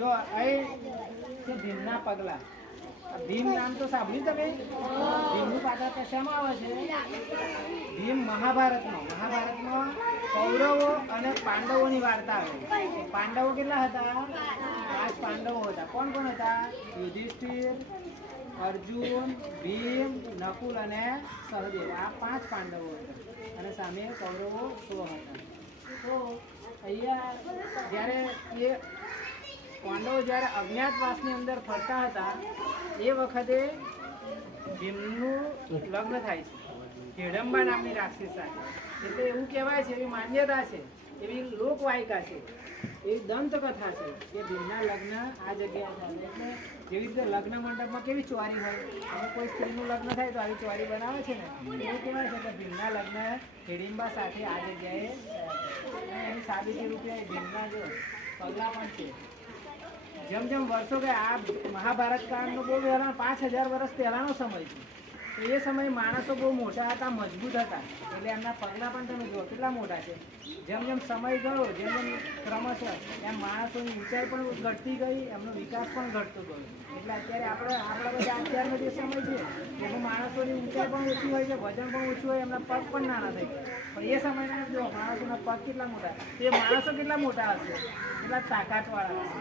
જો અહીં છે ભીમના પગલા. ભીમ નામ તો સાંભળ્યું તમે? ભીમનું પાત્ર કશામાં આવે છે? ભીમ મહાભારતમાં કૌરવો અને પાંડવોની વાર્તા આવે. પાંડવો કેટલા હતા? 5 પાંડવો હતા. કોણ કોણ હતા? યુધિષ્ઠિર, અર્જુન, ભીમ, નકુલ અને સહદેવ. આ 5 પાંડવો હતા અને સામે કૌરવો 100 હતા. તો અહીંયા જ્યારે એ પાંડવો જ્યારે અજ્ઞાતવાસની અંદર ફરતા હતા એ વખતે ભીમનું લગ્ન થાય છે હિડમ્બા નામની રાક્ષસ સાથે. એટલે એવું કહેવાય છે, એવી માન્યતા છે, એવી લોકવાયકા છે, એવી દંતકથા છે કે ભીમના લગ્ન આ જગ્યાએ થાય. એટલે જેવી રીતે લગ્ન મંડપમાં કેવી ચોરી હોય, હવે કોઈ સ્ત્રીનું લગ્ન થાય તો આવી ચોરી બનાવે છે ને, એવું કહેવાય છે કે ભીમના લગ્ન હિડિંબા સાથે આ જગ્યાએ એની સાબિતી રૂપે ભીમના જો પગલા પણ છે. જેમ જેમ વર્ષો ગયા, આ મહાભારત કાળનો બહુ પહેલાં 5000 વર્ષ પહેલાંનો સમય છે. તો એ સમયે માણસો બહુ મોટા હતા, મજબૂત હતા, એટલે એમના પગલાં પણ તમે જુઓ કેટલા મોટા છે. જેમ જેમ સમય ગયો, જેમ જેમ ક્રમશઃ એમ માણસોની ઊંચાઈ પણ ઘટતી ગઈ, એમનો વિકાસ પણ ઘટતો ગયો. એટલે અત્યારે આપણા બધા અત્યારનો જે સમય છે એમાં માણસોની ઊંચાઈ પણ ઓછી હોય છે, વજન પણ ઓછું હોય, એમના પગ પણ નાના થઈ ગયા. પણ એ સમયના જો માણસોના પગ કેટલા મોટા, એ માણસો કેટલા મોટા હશે, કેટલા તાકાતવાળા હશે.